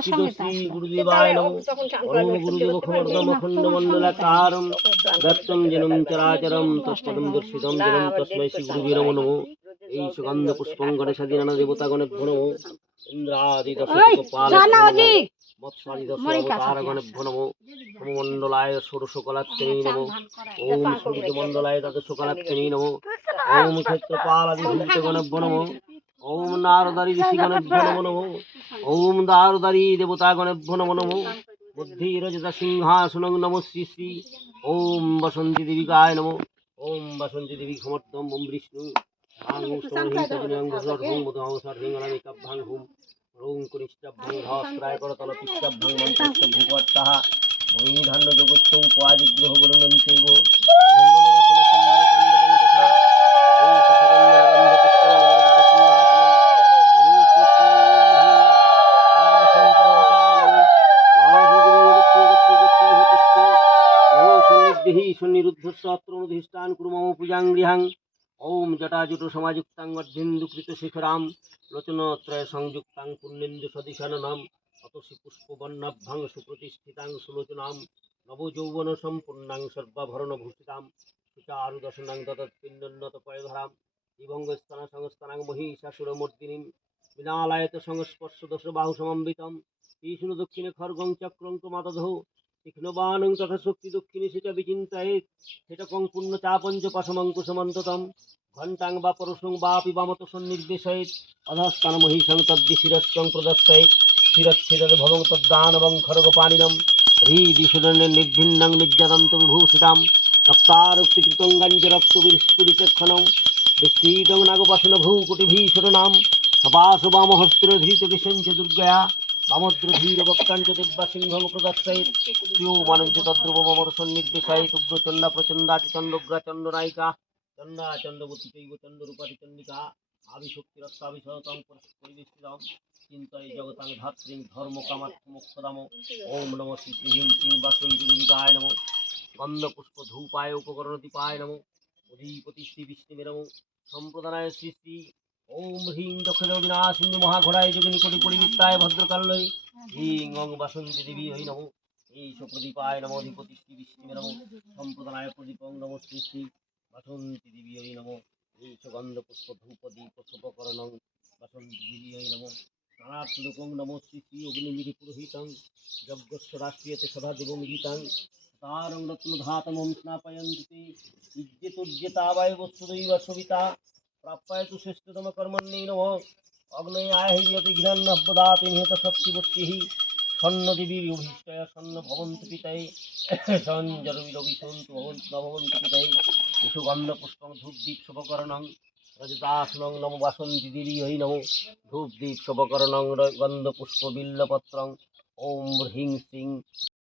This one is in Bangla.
श्री गुरुदेवाय नमो ओम गुरुदेव खमर्दम अखंड मंडलाकारं दत्तं जनं चराचरं तत्पदं दर्शितं जनं तस्मै श्री गुरुवे नमो এই সুগন্ধ পুষ্পং গণেশাদিনানা দেবতাগণেভ্যো নমো ইন্দ্রাদি দশপালগণে মৎস্যাদি দশাবতারগণেভ্যো নমো সমমণ্ডলায় ষোড়শকলাত্মনি নমো ওম সূর্যমণ্ডলায় দ্বাদশকলাত্মনি নমো ওম ক্ষেত্রপালাদি ভূতগণেভ্যো নমো ওম নারদারি ঋষিগণেভ্যো নমো নমো ওম দারুদারি দেবতাগণেভ্যো নমো নমো বুদ্ধিরজতা সিংহাসনং নমো শ্রী শ্রী ওম বসন্তী দেবিকায় নমো ওম বসন্তী দেবী সমর্থম ওম বিষ্ণু निरुद्धस्वात्रोनुधिष्ठान् कुरु मम पूजां गृहां ओम जटाजुट समायुक्तां अर्धेन्दुकृत शिखरां लोचनत्रय संयुक्तां पुण्येन्दु सदिशाननां अतसि पुष्पवर्णाभ्यां सुप्रतिष्ठितां सुलोचनां नवयौवन सम्पूर्णां सर्वाभरणभूषितां सुचारुदशनां ददत्पिण्डोन्नतपयधरां दिवङ्गस्थान संस्थानां महिषासुरमर्दिनीं विनालायत संस्पर्श दशबाहुसमन्वितं ईशुन दक्षिणे खड्गं चक्रं कमादधौ तीक्ष्णबाणं तथा शक्ति दक्षिणे सेटा विचिन्तयेत् सेटकं पुण्यचापञ्च पाशमङ्कुशमन्ततं घण्टां वा परुषं वापि वामत सन्निर्देशयेत् अधस्तान महिषं तद्दिशिरस्तं प्रदर्शयेत् शिरच्छिदं भवं तद्दानवं खड्गपाणिनं ह्रीदिशुरण्य निर्भिन्नं निर्जरन्तविभूषितां रक्तारुक्तिकृतं गञ्जरक्तविस्फुरितक्षणं विस्तृतं नागपाशुन भ्रूकुटिभीषणां सपाशवामहस्तिरधृतविशञ्च दुर्गया वामद्रधीरवक्ताञ्च दिव्यसिंहं प्रदर्शयेत् प्रियो मानञ्च तद्रुवमर सन्निर्देशयेत् उग्रचण्डा प्रचण्डातिचण्डोग्रचण्डनायिका चण्डा चण्डवती चैव चण्डरूपाति चण्डिका आविशक्तिरस्ताभिशतं परिवेष्टितं चिन्तये जगतां धात्रीं धर्मकामात्मोक्षदाम ओम नमः श्री ह्रीं श्रीं वासन्ती देविकाय नमो गन्धपुष्पधूपाय उपकरणदीपाय नमो अधिपति श्री विष्णुवे नमो सम्प्रदानाय श्री श्री ओम ह्रीं दक्षिणविनाशिनी महाघोराय योगिनिकोटि परिवृत्ताय भद्रकाल्यै ह्रीं ओं वासन्ती देवी हरि नमो ईश प्रदीपाय नमो अधिपति श्री विष्णुवे नमो सम्प्रदानाय प्रदीपं नमो श्री श्री वासन्ती देवी हरि नमो ईश गन्धपुष्पधूपदीपशुपकरणं वासन्ती देवी हरि नमो नानात्मकं नमो श्री श्री अग्निमिति पुरोहितं यज्ञस्य राष्ट्रीयते सदा देवमिहितं तारं रत्नधातमं स्नापयन्ति ते विद्युतोद्यतावाय वस्तुदैव सविता प्राप्यतु श्रेष्ठतम कर्मण्ये नमः अग्नयाय हियते घ्रान्नब्बदाति निहत शक्तिवृष्टिः सन्नदेवीभिष्टय सन्न भवन्तु पितये सञ्जरविरविशन्तु भवन्तु न भवन्तु पितये विशुगन्धपुष्पं धूपदीपशुभकरणं रजतासनं नमो वासन्ती देवी हरि नमो धूपदीपशुभकरणं गन्धपुष्पबिल्लपत्रं ॐ ह्रीं श्रीं